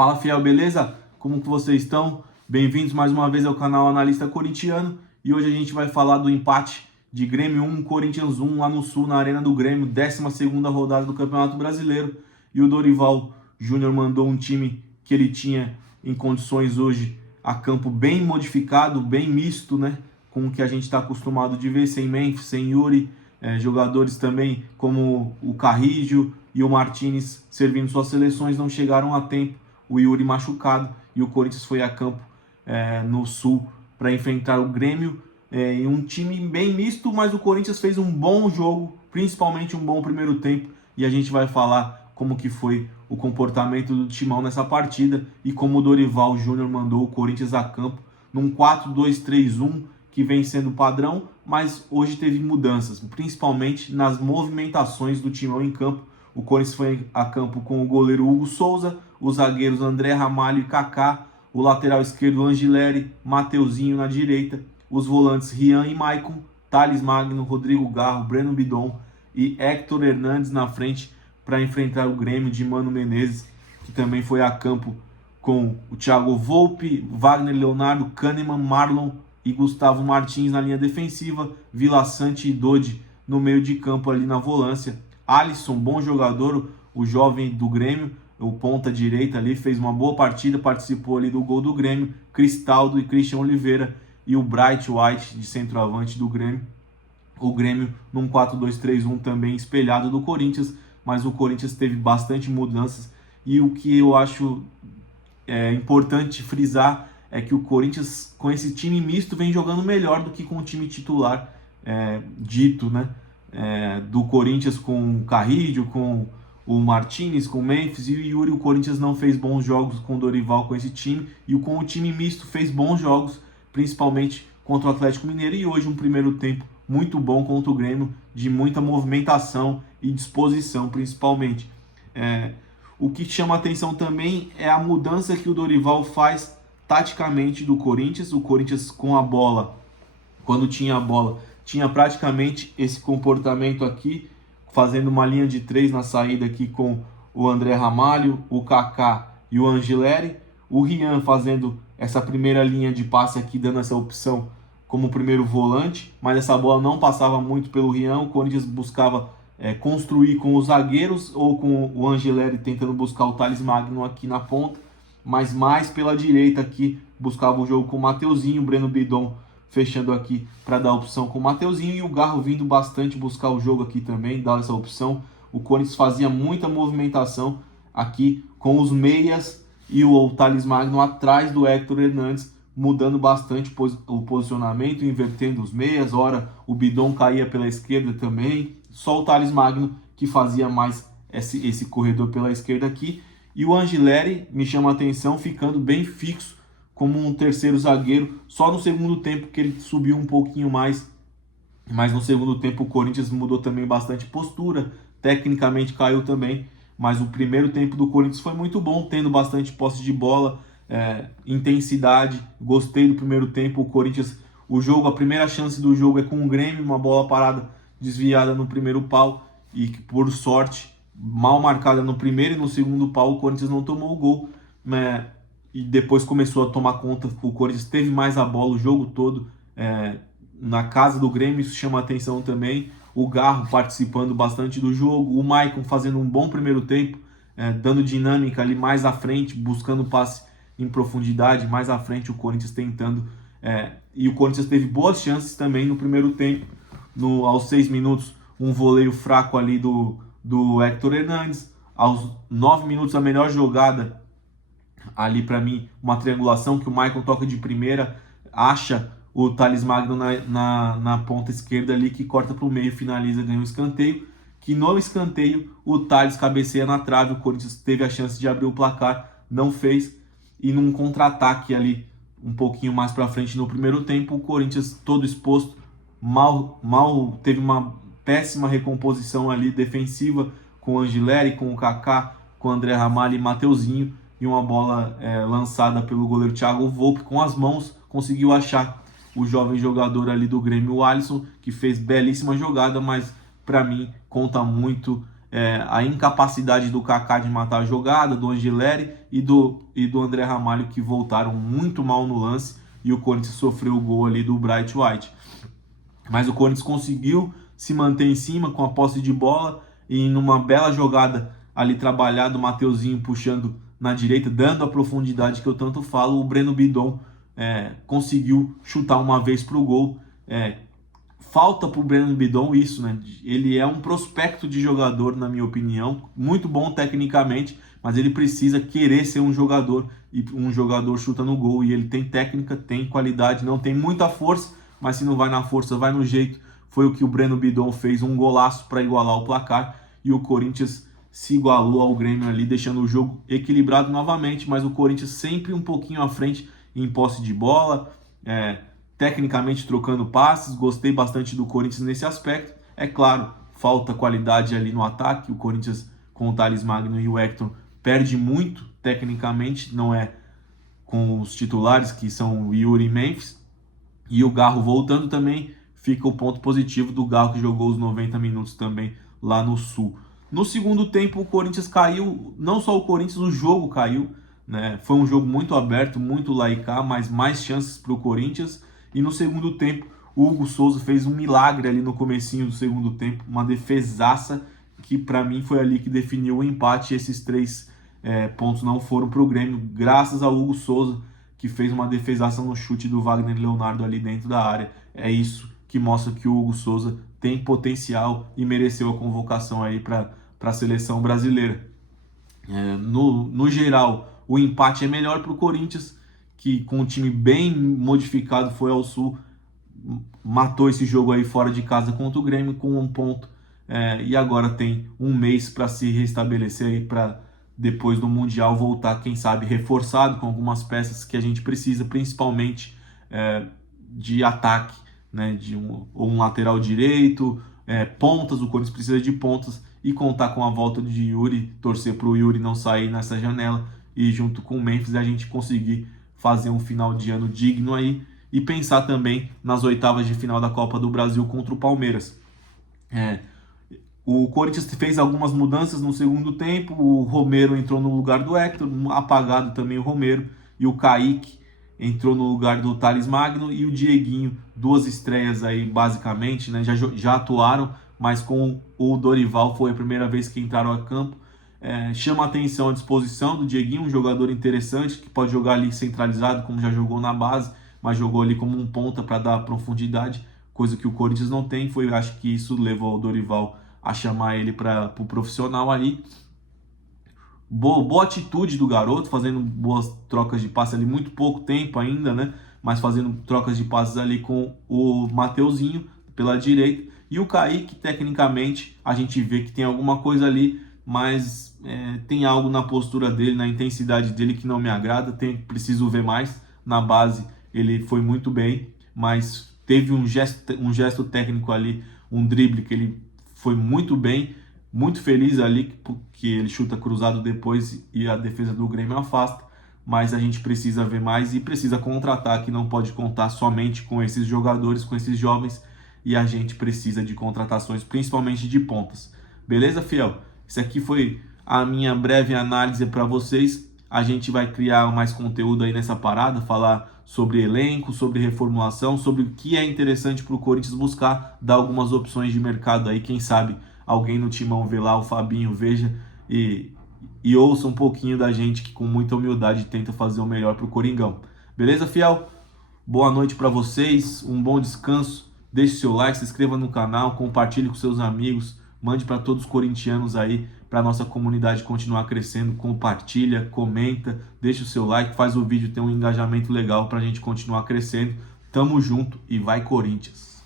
Fala, fiel, beleza? Como que vocês estão? Bem-vindos mais uma vez ao canal Analista Corintiano. E hoje a gente vai falar do empate de Grêmio 1, Corinthians 1 lá no Sul, na Arena do Grêmio, 12ª rodada do Campeonato Brasileiro. E o Dorival Júnior mandou um time que ele tinha em condições hoje a campo bem modificado, bem misto, né? Com o que a gente está acostumado de ver, sem Memphis, sem Yuri, jogadores também como o Carrillo e o Martinez servindo suas seleções não chegaram a tempo, o Yuri machucado, e o Corinthians foi a campo no Sul para enfrentar o Grêmio, em um time bem misto, mas o Corinthians fez um bom jogo, principalmente um bom primeiro tempo, e a gente vai falar como que foi o comportamento do Timão nessa partida e como o Dorival Júnior mandou o Corinthians a campo num 4-2-3-1 que vem sendo padrão, mas hoje teve mudanças, principalmente nas movimentações do Timão em campo. O Corinthians foi a campo com o goleiro Hugo Souza, os zagueiros André Ramalho e Kaká, o lateral esquerdo Angileri, Mateuzinho na direita, os volantes Rian e Maicon, Thales Magno, Rodrigo Garro, Breno Bidon e Héctor Hernandes na frente para enfrentar o Grêmio de Mano Menezes, que também foi a campo com o Thiago Volpi, Wagner Leonardo, Kahneman, Marlon e Gustavo Martins na linha defensiva, Vila Sante e Dodi no meio de campo ali na volância. Alisson, bom jogador, o jovem do Grêmio, o ponta direita ali, fez uma boa partida, participou ali do gol do Grêmio, Cristaldo e Christian Oliveira e o Bright White de centroavante do Grêmio. O Grêmio num 4-2-3-1 também espelhado do Corinthians, mas o Corinthians teve bastante mudanças e o que eu acho importante frisar é que o Corinthians, com esse time misto, vem jogando melhor do que com o time titular dito, né? Do Corinthians com o Carrillo, com o Martinez, com o Memphis e o Yuri. O Corinthians não fez bons jogos com o Dorival com esse time, e com o time misto fez bons jogos, principalmente contra o Atlético Mineiro, e hoje um primeiro tempo muito bom contra o Grêmio, de muita movimentação e disposição principalmente. O que chama atenção também é a mudança que o Dorival faz taticamente do Corinthians. O Corinthians com a bola, quando tinha a bola, tinha praticamente esse comportamento aqui, fazendo uma linha de 3 na saída aqui com o André Ramalho, o Kaká e o Angileri. O Rian fazendo essa primeira linha de passe aqui, dando essa opção como primeiro volante, mas essa bola não passava muito pelo Rian. O Corinthians buscava construir com os zagueiros ou com o Angileri tentando buscar o Thales Magno aqui na ponta, mas mais pela direita aqui, buscava o jogo com o Mateuzinho, o Breno Bidon fechando aqui para dar opção com o Mateuzinho, e o Garro vindo bastante buscar o jogo aqui também, dar essa opção. O Corinthians fazia muita movimentação aqui com os meias e o Thales Magno atrás do Héctor Hernandes, mudando bastante o posicionamento, invertendo os meias. Ora o Bidon caía pela esquerda também, só o Thales Magno que fazia mais esse corredor pela esquerda aqui. E o Angileri me chama a atenção, ficando bem fixo como um terceiro zagueiro, só no segundo tempo que ele subiu um pouquinho mais, mas no segundo tempo o Corinthians mudou também bastante postura, tecnicamente caiu também, mas o primeiro tempo do Corinthians foi muito bom, tendo bastante posse de bola, intensidade. Gostei do primeiro tempo. O Corinthians, a primeira chance do jogo é com o Grêmio, uma bola parada desviada no primeiro pau, e que por sorte, mal marcada no primeiro e no segundo pau, o Corinthians não tomou o gol, e depois começou a tomar conta. O Corinthians teve mais a bola o jogo todo na casa do Grêmio, isso chama atenção também. O Garro participando bastante do jogo, o Maicon fazendo um bom primeiro tempo, dando dinâmica ali mais à frente, buscando passe em profundidade, mais à frente o Corinthians tentando, e o Corinthians teve boas chances também no primeiro tempo. Aos 6 minutos, um voleio fraco ali do Héctor Hernandes. Aos 9 minutos, a melhor jogada ali para mim, uma triangulação que o Maicon toca de primeira, acha o Thales Magno na ponta esquerda ali, que corta para o meio, finaliza, ganha um escanteio, que no escanteio o Thales cabeceia na trave. O Corinthians teve a chance de abrir o placar, não fez, e num contra-ataque ali um pouquinho mais para frente no primeiro tempo, o Corinthians todo exposto, mal teve uma péssima recomposição ali defensiva, com o Angileri, com o Kaká, com o André Ramalho e Mateuzinho, e uma bola lançada pelo goleiro Thiago Volpi com as mãos, conseguiu achar o jovem jogador ali do Grêmio, o Alisson, que fez belíssima jogada, mas para mim conta muito a incapacidade do Kaká de matar a jogada, do Angileri e do André Ramalho, que voltaram muito mal no lance, e o Corinthians sofreu o gol ali do Bright White. Mas o Corinthians conseguiu se manter em cima com a posse de bola e numa bela jogada ali trabalhada, o Mateuzinho puxando na direita, dando a profundidade que eu tanto falo, o Breno Bidon conseguiu chutar uma vez para o gol. Falta para o Breno Bidon isso, né? Ele é um prospecto de jogador, na minha opinião, muito bom tecnicamente, mas ele precisa querer ser um jogador, e um jogador chuta no gol, e ele tem técnica, tem qualidade, não tem muita força, mas se não vai na força, vai no jeito. Foi o que o Breno Bidon fez, um golaço para igualar o placar, e o Corinthians se igualou ao Grêmio ali, deixando o jogo equilibrado novamente, mas o Corinthians sempre um pouquinho à frente em posse de bola, tecnicamente trocando passes. Gostei bastante do Corinthians nesse aspecto. É claro, falta qualidade ali no ataque. O Corinthians com o Thales Magno e o Hector perde muito tecnicamente, não é com os titulares, que são o Yuri e Memphis. E o Garro voltando também, fica o ponto positivo do Garro, que jogou os 90 minutos também lá no Sul. No segundo tempo o Corinthians caiu, não só o Corinthians, o jogo caiu, né? Foi um jogo muito aberto, muito laicar, mas mais chances para o Corinthians. E no segundo tempo, o Hugo Souza fez um milagre ali no comecinho do segundo tempo, uma defesaça que para mim foi ali que definiu o empate. Esses 3 pontos não foram para o Grêmio, graças ao Hugo Souza, que fez uma defesaça no chute do Wagner Leonardo ali dentro da área. É isso que mostra que o Hugo Souza tem potencial e mereceu a convocação aí para a seleção brasileira. No geral, o empate é melhor para o Corinthians, que com um time bem modificado foi ao Sul, matou esse jogo aí fora de casa contra o Grêmio com 1 ponto, e agora tem um mês para se restabelecer aí, para depois do Mundial voltar, quem sabe, reforçado com algumas peças que a gente precisa, principalmente de ataque, né, de um lateral direito, pontas. O Corinthians precisa de pontas, e contar com a volta de Yuri, torcer para o Yuri não sair nessa janela, e junto com o Memphis a gente conseguir fazer um final de ano digno aí, e pensar também nas oitavas de final da Copa do Brasil contra o Palmeiras. O Corinthians fez algumas mudanças no segundo tempo. O Romero entrou no lugar do Hector, apagado também o Romero, e o Kaique entrou no lugar do Thales Magno, e o Dieguinho, 2 estreias aí basicamente, né? Já atuaram, mas com o Dorival foi a primeira vez que entraram a campo. Chama a atenção a disposição do Dieguinho, um jogador interessante, que pode jogar ali centralizado, como já jogou na base, mas jogou ali como um ponta para dar profundidade, coisa que o Corinthians não tem. Acho que isso levou o Dorival a chamar ele para o profissional aí. Boa atitude do garoto, fazendo boas trocas de passe ali, muito pouco tempo ainda, né? Mas fazendo trocas de passes ali com o Mateuzinho pela direita. E o Kaique, tecnicamente, a gente vê que tem alguma coisa ali, mas tem algo na postura dele, na intensidade dele, que não me agrada. Preciso ver mais. Na base ele foi muito bem, mas teve um gesto técnico ali, um drible que ele foi muito bem, muito feliz ali, porque ele chuta cruzado depois e a defesa do Grêmio afasta. Mas a gente precisa ver mais e precisa contratar, que não pode contar somente com esses jogadores, com esses jovens, e a gente precisa de contratações, principalmente de pontas. Beleza, fiel? Isso aqui foi a minha breve análise para vocês. A gente vai criar mais conteúdo aí nessa parada, falar sobre elenco, sobre reformulação, sobre o que é interessante para o Corinthians buscar, dar algumas opções de mercado aí. Quem sabe alguém no timão vê lá, o Fabinho veja e ouça um pouquinho da gente, que com muita humildade tenta fazer o melhor para o Coringão. Beleza, fiel? Boa noite para vocês, um bom descanso. Deixe seu like, se inscreva no canal, compartilhe com seus amigos, mande para todos os corintianos aí, para a nossa comunidade continuar crescendo. Compartilha, comenta, deixa o seu like, faz o vídeo ter um engajamento legal para a gente continuar crescendo. Tamo junto e vai Corinthians!